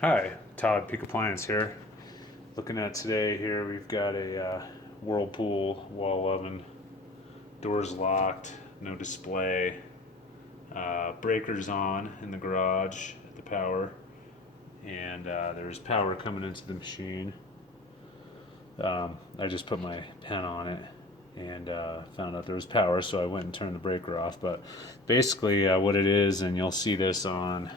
Hi, Todd Peak Appliance here. Looking at today here, we've got a Whirlpool wall oven, doors locked, no display, breakers on in the garage at the power, and there's power coming into the machine. I just put my pen on it and found out there was power, so I went and turned the breaker off. But basically, what it is, and you'll see this on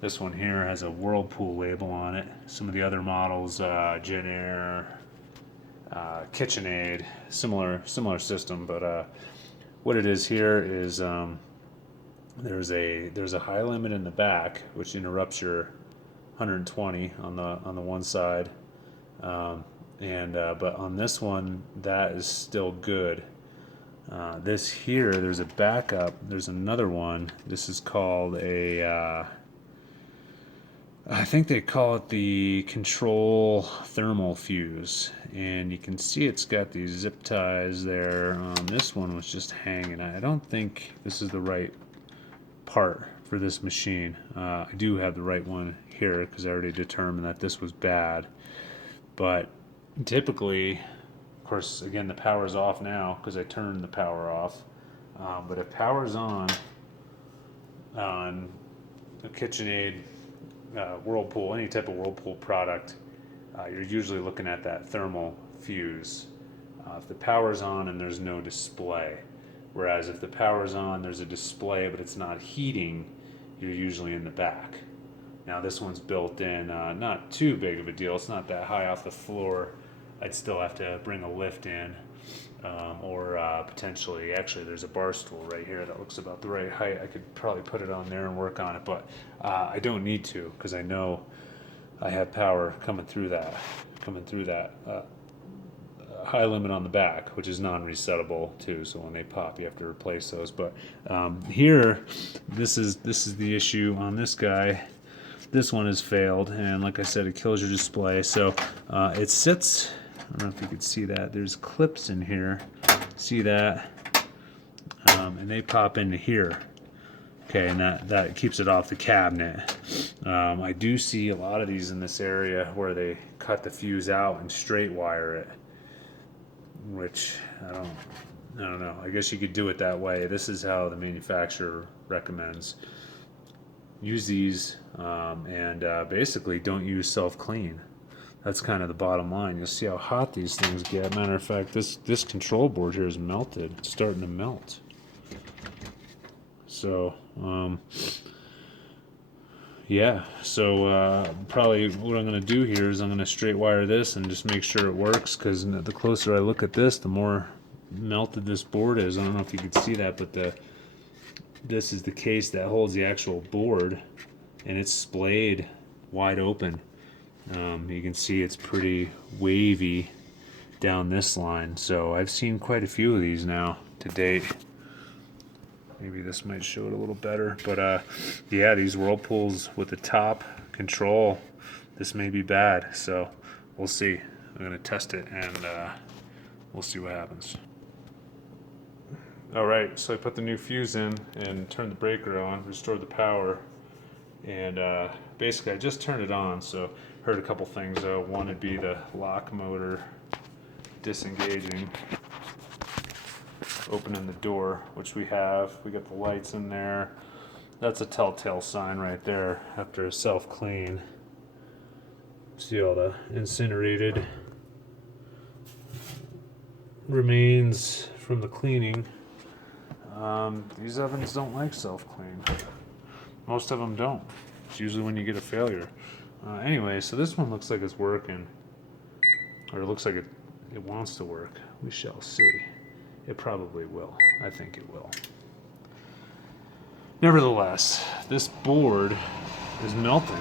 this one here, has a Whirlpool label on it. Some of the other models, Gen Air, KitchenAid, similar system. But what it is here is there's a high limit in the back, which interrupts your 120 on the one side. But on this one, that is still good. This here, there's a backup. There's another one. This is called I think they call it the control thermal fuse, and you can see it's got these zip ties there. This one was just hanging. I don't think this is the right part for this machine. I do have the right one here because I already determined that this was bad. But typically, of course, again, the power's off now because I turned the power off. But if power's on a KitchenAid, Whirlpool, any type of Whirlpool product, you're usually looking at that thermal fuse. If the power's on and there's no display, whereas if the power's on, there's a display but it's not heating, you're usually in the back. Now this one's built in, not too big of a deal. It's not that high off the floor. I'd still have to bring a lift in, or potentially, actually there's a bar stool right here that looks about the right height. I could probably put it on there and work on it, but I don't need to because I know I have power coming through that high limit on the back, which is non-resettable too. So when they pop, you have to replace those. But here, this is the issue on this guy. This one has failed, and like I said, it kills your display. So it sits. I don't know if you can see that. There's clips in here. See that? And they pop into here. Okay, and that keeps it off the cabinet. I do see a lot of these in this area where they cut the fuse out and straight wire it, which I don't know. I guess you could do it that way. This is how the manufacturer recommends. Use these and basically don't use self-clean. That's kind of the bottom line. You'll see how hot these things get. Matter of fact, this control board here is melted. It's starting to melt. So yeah. So probably what I'm going to do here is I'm going to straight wire this and just make sure it works. Because the closer I look at this, the more melted this board is. I don't know if you can see that, but this is the case that holds the actual board, and it's splayed wide open. You can see it's pretty wavy down this line. So I've seen quite a few of these now to date. Maybe this might show it a little better, but yeah, these Whirlpools with the top control, this may be bad. So we'll see. I'm gonna test it and we'll see what happens. All right, so I put the new fuse in and turned the breaker on, restored the power, and basically I just turned it on. So heard a couple things. One would be the lock motor disengaging, opening the door, which we have. We got the lights in there. That's a telltale sign right there after a self-clean. See all the incinerated remains from the cleaning. These ovens don't like self-clean. Most of them don't. It's usually when you get a failure. Anyway, so this one looks like it's working. Or it looks like it wants to work. We shall see. It probably will. I think it will. Nevertheless, this board is melting.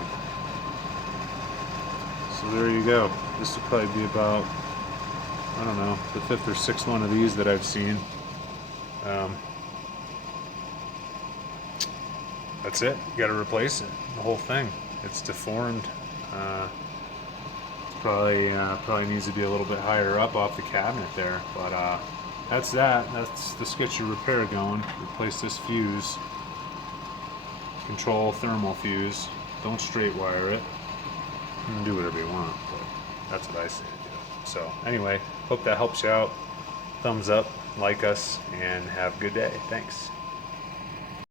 So there you go. This will probably be about, I don't know, the fifth or sixth one of these that I've seen. That's it. You got to replace it. The whole thing. It's deformed. Probably needs to be a little bit higher up off the cabinet there. But that's that. Let's get your repair going. Replace this fuse. Control thermal fuse. Don't straight wire it. You can do whatever you want, but that's what I say to do. So anyway, hope that helps you out. Thumbs up, like us, and have a good day. Thanks.